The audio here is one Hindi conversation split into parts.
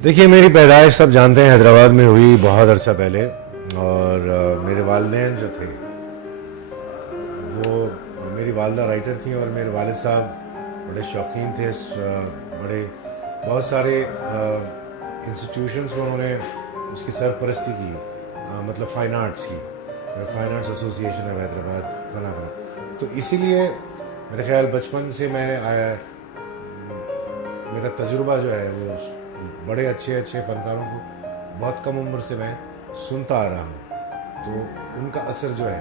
देखिए, मेरी पैदाइश सब जानते हैं हैदराबाद में हुई बहुत अरसा पहले। और मेरे वालिदैन जो थे वो मेरी वालदा राइटर थी और मेरे वालिद साहब बड़े शौकीन थे। बड़े बहुत सारे इंस्टीट्यूशंस में उन्होंने उसकी सरपरस्ती की, मतलब फ़ाइन आर्ट्स की। फ़ाइन आर्ट्स एसोसिएशन है हैदराबाद बना बना। तो इसीलिए मेरे ख्याल बचपन से मैंने आया, मेरा तजुर्बा जो है वो बड़े अच्छे अच्छे फ़नकारों को बहुत कम उम्र से मैं सुनता आ रहा हूँ। तो उनका असर जो है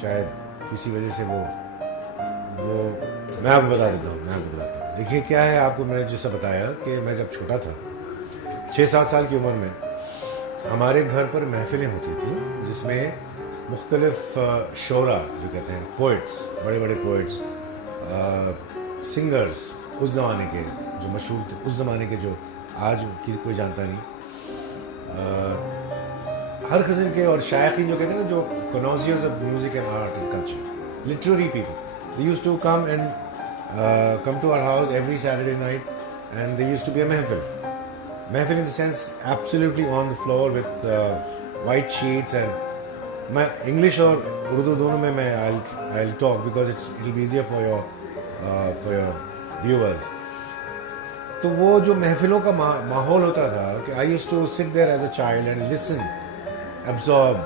शायद किसी वजह से वो मैं आपको बता देता हूँ। देखिए क्या है, आपको मैंने जैसा बताया कि मैं जब छोटा था 6-7 साल की उम्र में हमारे घर पर महफिलें होती थी जिसमें मुख्तलिफ शोरा जो कहते हैं पोइट्स, बड़े बड़े पोइट्स, सिंगर्स उस ज़माने के जो मशहूर थे, उस ज़माने के जो आज कोई जानता नहीं, हर किस्म के, और शायकीन जो कहते हैं ना, जो connoisseurs of music and art and culture, literary people, they used to come and come to our house every Saturday night, and there used to be a महफिल in the sense absolutely on the floor with white sheets, and मैं इंग्लिश और उर्दू दोनों में मैं I'll talk because it'll be easier for your viewers. तो वो जो महफिलों का माहौल होता था कि I used to sit there as a child and listen, absorb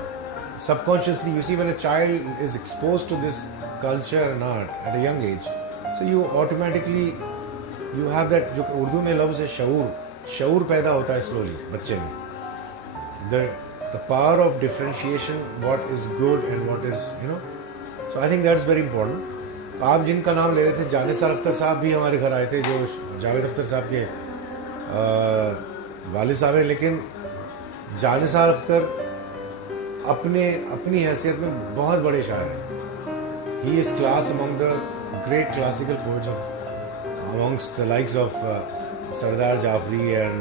subconsciously. You see, when a child is exposed to this culture and art at a young age, so you automatically you have that, जो उर्दू में लफ्ज़ है शऊर पैदा होता है स्लोली बच्चे में, the power of differentiation, what is good and what is, so I think that's very important. तो आप जिनका नाम ले रहे थे, जानिसार अख्तर साहब भी हमारे घर आए थे, जो जावेद अख्तर साहब के वालिद साहब हैं। लेकिन जानिसार अख्तर अपनी हैसियत में बहुत बड़े शायर हैं। He is class among the great classical poets amongst the likes of Sardar Jafri and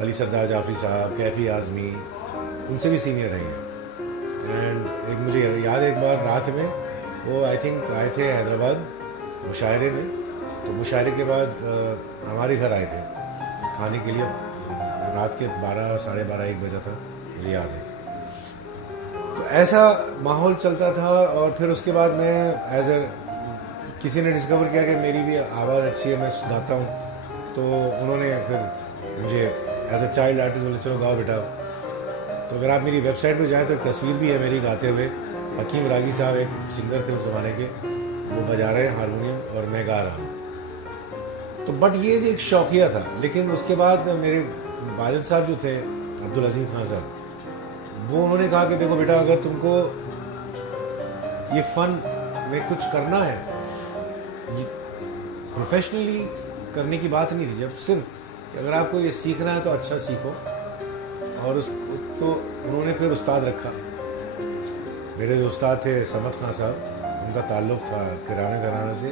Ali Sardar Jafri साहब, कैफ़ी आज़मी, उनसे भी सीनियर रहे हैं। एंड एक मुझे याद है, एक बार रात में वो आई थिंक आए थे हैदराबाद मुशायरे में। तो मुशायरे के बाद हमारे घर आए थे खाने के लिए, रात के 12, साढ़े 12, 1 बजा था, मुझे याद है। तो ऐसा माहौल चलता था। और फिर उसके बाद मैं किसी ने डिस्कवर किया कि मेरी भी आवाज़ अच्छी है, मैं गाता हूँ। तो उन्होंने फिर मुझे एज अ चाइल्ड आर्टिस्ट बोले, चलो गाओ बेटा। तो अगर आप मेरी वेबसाइट पर जाएँ तो एक तस्वीर भी है मेरी गाते हुए। हकीम रागी साहब एक सिंगर थे उस ज़माने के, वो बजा रहे हैं हारमोनियम और मैं गा रहा हूँ। तो बट ये एक शौकिया था। लेकिन उसके बाद मेरे वालिद साहब जो थे, अब्दुल अजीम खान साहब, वो उन्होंने कहा कि देखो बेटा, अगर तुमको ये फ़न में कुछ करना है, ये प्रोफेशनली करने की बात नहीं थी, जब सिर्फ कि अगर आपको ये सीखना है तो अच्छा सीखो। और तो उन्होंने फिर उस्ताद रखा। मेरे जो उस्ताद थे समद खान साहब, उनका ताल्लुक़ था किराना से।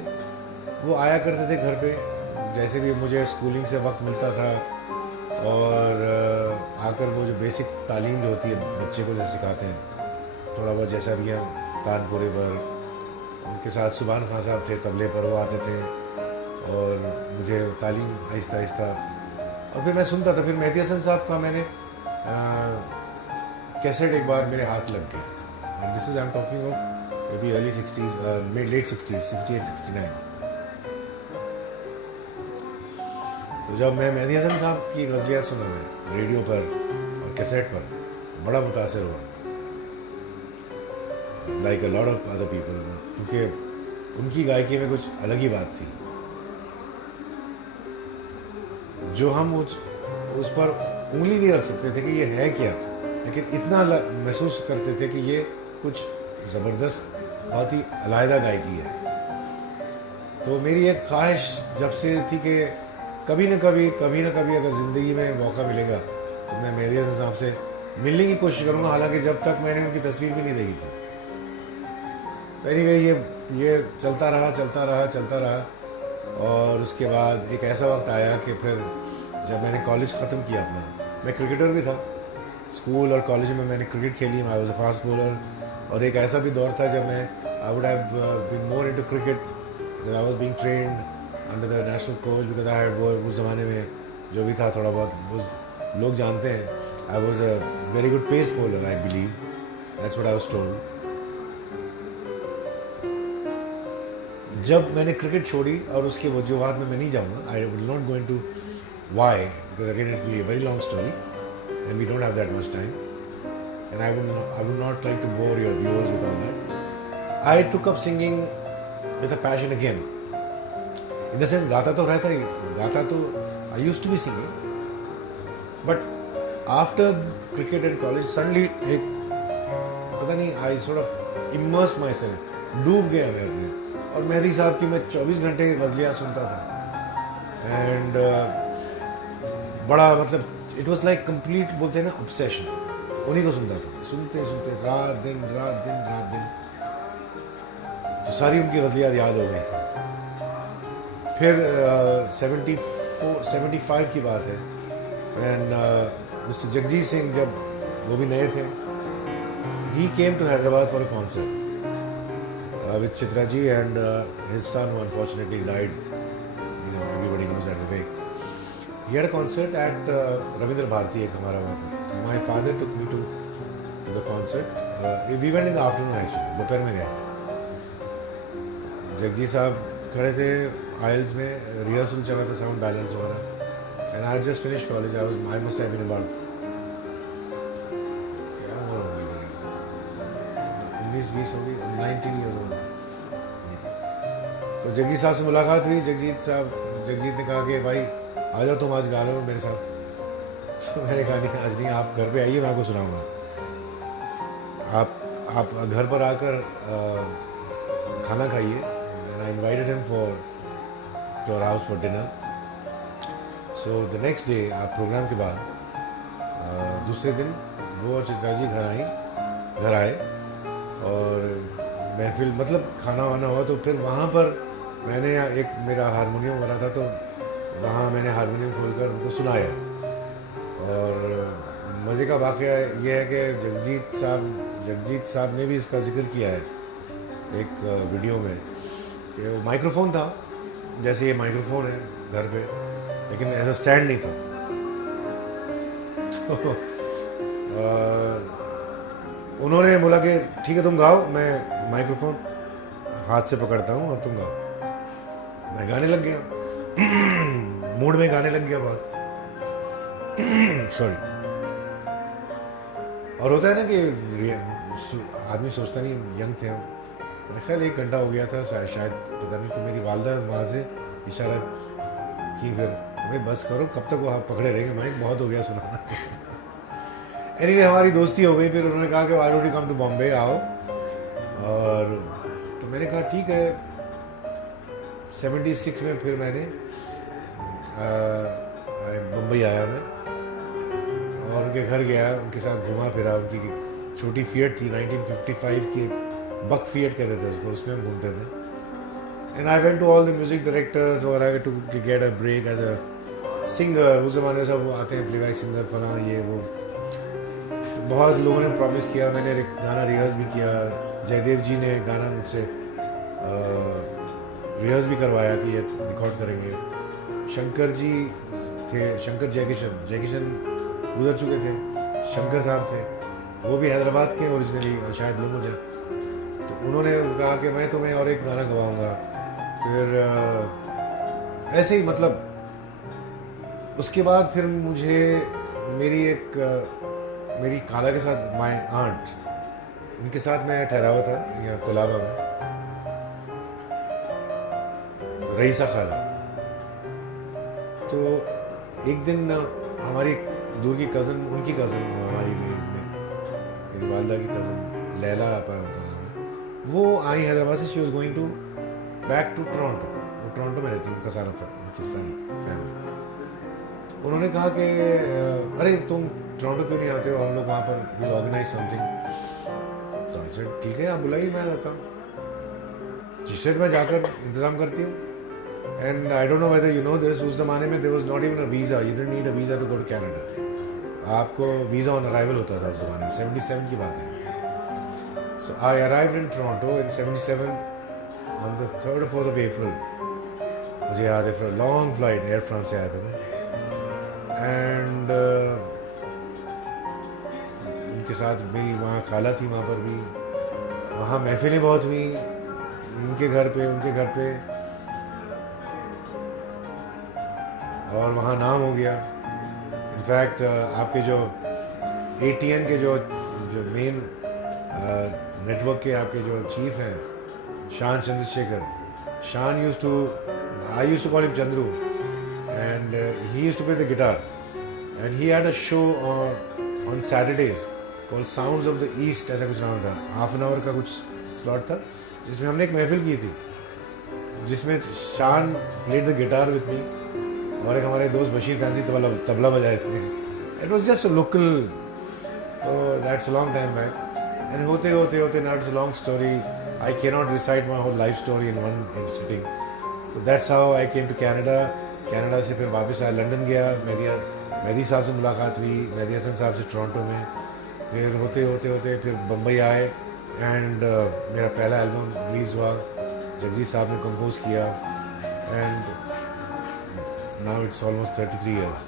वो आया करते थे घर पे जैसे भी मुझे स्कूलिंग से वक्त मिलता था, और आकर वो जो बेसिक तालीम जो होती है बच्चे को जैसे सिखाते हैं, थोड़ा बहुत जैसा भी है तानपुरे पर, उनके साथ सुभान खान साहब थे तबले पर, वो आते थे और मुझे तालीम आहिस्ता आहिस्ता। और फिर मैं सुनता था। फिर मेहदी हसन साहब का मैंने कैसेट एक बार मेरे हाथ लग गया। And this is I am talking of maybe early 60s, late 60s, 68, 69। तो जब मैं मेहदी हसन साहब की गज़लियात सुना मैं रेडियो पर और कैसेट पर, बड़ा मुतासर हुआ, like a lot of other people, क्योंकि उनकी गायकी में कुछ अलग ही बात थी जो हम उस पर उंगली नहीं रख सकते थे कि ये है क्या, लेकिन इतना महसूस करते थे कि ये कुछ ज़बरदस्त, बहुत ही अलहदा गायकी है। तो मेरी एक ख्वाहिश जब से थी कि कभी न कभी अगर ज़िंदगी में मौका मिलेगा तो मैं मेहदी हसन साहब से मिलने की कोशिश करूँगा। हालांकि जब तक मैंने उनकी तस्वीर भी नहीं देखी थी। एनीवे, ये चलता रहा। और उसके बाद एक ऐसा वक्त आया कि फिर जब मैंने कॉलेज ख़त्म किया अपना, मैं क्रिकेटर भी था, स्कूल और कॉलेज में मैंने क्रिकेट खेली, I was a fast bowler. और एक ऐसा भी दौर था जब मैं I would have been more into cricket, I was being trained under the national coach, because I had वो उस ज़माने में जो भी था थोड़ा बहुत लोग जानते हैं. I was a very good pace bowler, I believe. That's what I was told. जब मैंने क्रिकेट छोड़ी और उसके वजूहत में मैं नहीं जाऊँगा, I will not going to why, because again it will be a very long story and we don't have that much time, and I would not like to bore your viewers with all that. I took up singing with a passion again, in the sense गाता तो रहता ही, गाता तो I used to be singing, but after cricket and college suddenly एक पता नहीं, I sort of immersed myself, डूब गया मैं अपने. और मेहदी साहब की मैं 24 घंटे गज़लियाँ सुनता था, एंड बड़ा मतलब इट वॉज लाइक कंप्लीट, बोलते हैं ना, ऑब्सेशन. उन्हीं को सुनता था, सुनते सुनते रात दिन रात दिन रात दिन, तो सारी उनकी गज़लियाँ याद हो गई. फिर 75 की बात है, एंड मिस्टर जगजीत सिंह जब वो भी नए थे, he came to Hyderabad for a concert with Chitra ji, and his son who unfortunately died, everybody knows that way. He had a concert at Ravindra Bharati, ek hamara wahan par. My father took me to the concert. We went in the afternoon actually, दोपहर में गए. जगजीत साहब खड़े थे आइल्स में, रिहर्सल चल रहा था, साउंड बैलेंस हो रहा, and I had just finished college. I must have been about 19-20 होगी, 19 years old. तो जगजीत साहब से मुलाकात हुई. जगजीत ने कहा कि भाई आ जाओ, तुम आज गा लो मेरे साथ. तो मैंने कहा नहीं, आज नहीं, आप घर पे आइए, मैं आपको सुनाऊंगा. आप घर पर आकर खाना खाइए. And I invited him for to our house for dinner. So the next day, आप प्रोग्राम के बाद दूसरे दिन वो और चित्रा जी घर आए और महफिल, मतलब खाना वाना हुआ. तो फिर वहाँ पर मैंने एक, मेरा हारमोनियम वाला था, तो वहाँ मैंने हारमोनियम खोलकर उनको सुनाया. और मज़े का वाक़या ये है कि जगजीत साहब ने भी इसका जिक्र किया है एक वीडियो में, कि वो माइक्रोफोन था, जैसे ये माइक्रोफोन है घर पे, लेकिन ऐसा स्टैंड नहीं था. तो उन्होंने बोला कि ठीक है तुम गाओ, मैं माइक्रोफोन हाथ से पकड़ता हूँ और तुम गाओ. मैं गाने लग गया, मूड में गाने लग गया बहुत. सॉरी. और होता है ना कि आदमी सोचता नहीं, यंग थे हम, मेरे ख्याल 1 घंटा हो गया था शायद, पता नहीं. तो मेरी वालदा वहाँ से इशारा की, फिर भाई बस करो, कब तक वो आप पकड़े रहेंगे माइक, बहुत हो गया सुनाना. एनीवे हमारी दोस्ती हो गई. फिर उन्होंने कहा कि why don't you come to Bombay, आओ. और तो मैंने कहा ठीक है. 76 में फिर मैंने बम्बई आया मैं, और उनके घर गया, उनके साथ घुमा फिरा. उनकी छोटी फिएट थी 1955 की, बक फिएट कहते थे उसको, उसमें हम घूमते थे. And I went to all the music directors और I to get a break as a singer. उस ज़माने में सब आते हैं प्लेबैक सिंगर, फलां ये वो. बहुत लोगों ने प्रॉमिस किया, मैंने गाना रिहर्स भी किया. जयदेव जी ने गाना मुझसे रिहर्स भी करवाया कि ये रिकॉर्ड करेंगे. शंकर जी थे, शंकर जयकिशन गुजर चुके थे. शंकर साहब थे, वो भी हैदराबाद के ओरिजिनली, शायद लोगोजा. तो उन्होंने कहा कि मैं तुम्हें और एक गाना गवाऊँगा. फिर ऐसे ही, मतलब उसके बाद फिर मुझे मेरी खाला के साथ, माय आंट, उनके साथ मैं ठहरा हुआ था यहाँ कोलाबा में, रईसा खाला. तो एक दिन हमारी दूर की कज़न, उनकी कज़न, हमारी मेरी वालदा की कज़न लैला आपा उनका नाम है, वो आई हैदराबाद से. She was going to back to Toronto. वो टोरंटो में रहती है, उनकी सारी फैमिली. उन्होंने कहा कि अरे तुम टोरंटो क्यों नहीं आते हो, हम लोग वहाँ पर विल ऑर्गेनाइज समथिंग. तो ऐसे ठीक है, आप बुलाइए, मैं आता हूँ. जिससे मैं जाकर इंतज़ाम करती हूँ. And I don't know whether you know this, उस ज़माने में there was not even a visa. You didn't need a visa to go to Canada. आपको वीज़ा ऑन अराइवल होता था उस ज़माने में. 77 की बात है. So I arrived in Toronto in 77 on the 3rd or 4th of April. मुझे याद है, फिर लॉन्ग फ्लाइट एयर फ्रांस से आया था मैं. के साथ मेरी वहाँ खाला थी, वहाँ पर भी, वहाँ महफिलें बहुत हुई, इनके घर पे उनके घर पे, और वहाँ नाम हो गया। इनफैक्ट आपके जो ATN के जो जो मेन नेटवर्क के आपके जो चीफ हैं, शान चंद्रशेखर, शान I used to call him Chandru, and he used to play the guitar, and he had a show on Saturdays called Sounds of the East, ऐसा कुछ नाम था, हाफ एन आवर का कुछ स्लॉट था, जिसमें हमने एक महफिल की थी, जिसमें Shaan played the guitar with me, और एक हमारे दोस्त बशीर फैंसी तबला बजाए थे। It was just a local, तो that's a long time back, and होते होते होते now it's a long story, I can not recite my whole life story in one sitting. तो that's how I came to Canada से फिर वापस आया, लंदन गया, मेहदी साहब से मुलाकात हुई, मेहदी हसन साहब से टोरंटो में, फिर होते होते होते फिर बम्बई आए, एंड मेरा पहला एल्बम रिलीज़ हुआ, जगजीत साहब ने कंपोज किया, and now it's almost 33 years.